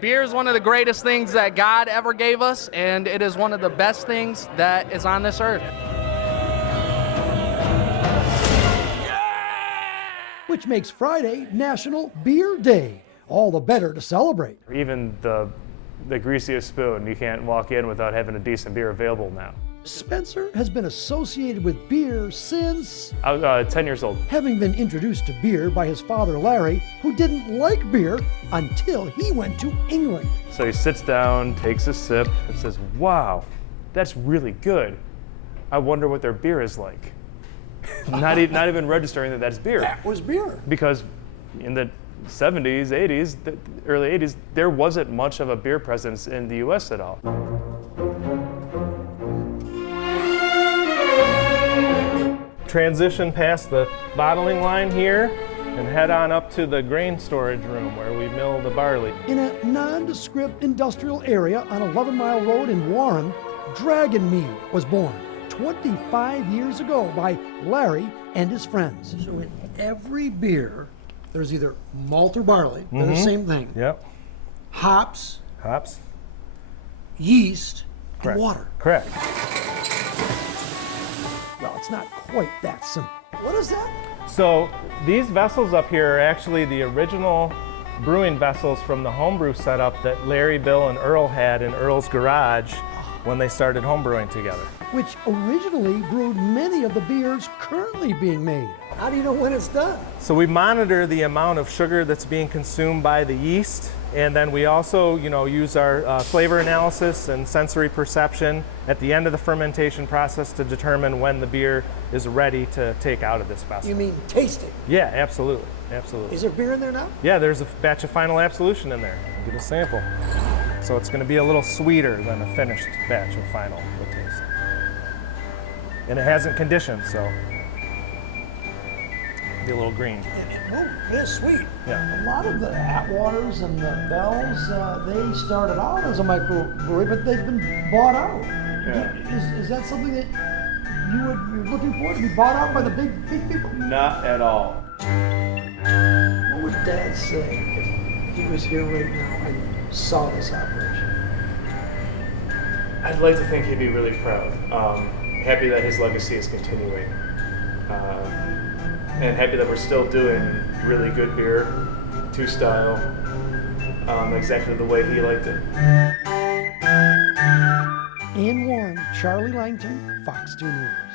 Beer is one of the greatest things that God ever gave us, and it is one of the best things that is on this earth. Which makes Friday National Beer Day. All the better to celebrate. Even the greasiest spoon, you can't walk in without having a decent beer available now. Spencer has been associated with beer since I was 10 years old. having been introduced to beer by his father Larry, who didn't like beer until he went to England. So he sits down, takes a sip, and says, wow, that's really good. I wonder what their beer is like. not even registering that that's beer. That was beer. Because in the 70s, 80s, the early 80s, there wasn't much of a beer presence in the US at all. Transition past the bottling line here and head on up to the grain storage room where we mill the barley. In a nondescript industrial area on 11 Mile Road in Warren, Dragonmead was born 25 years ago by Larry and his friends. So in every beer, there's either malt or barley, they're the same thing. Yep. Hops, Hops. yeast, Correct. and water. Correct. Well, it's not quite that simple. What is that? So these vessels up here are actually the original brewing vessels from the homebrew setup that Larry, Bill, and Earl had in Earl's garage when they started homebrewing together. Which originally brewed many of the beers currently being made. How do you know when it's done? So we monitor the amount of sugar that's being consumed by the yeast, and then we also, use our flavor analysis and sensory perception at the end of the fermentation process to determine when the beer is ready to take out of this vessel. You mean tasting? Yeah, absolutely, absolutely. Is there beer in there now? Yeah, there's a batch of final absolution in there. Get a sample. So it's going to be a little sweeter than a finished batch of final will taste. And it hasn't conditioned, so be a little green. Whoa, it is sweet. Yeah. A lot of the Atwaters and the Bells, they started out as a microbrewery, but they've been bought out. Yeah. Is that something that you would be looking for, to be bought out by the big people? Not at all. What would Dad say if he was here right now and saw this operation? I'd like to think he'd be really proud. Happy that his legacy is continuing. And happy that we're still doing really good beer, to style, exactly the way he liked it. In Warren, Charlie Langton, Fox 2 News.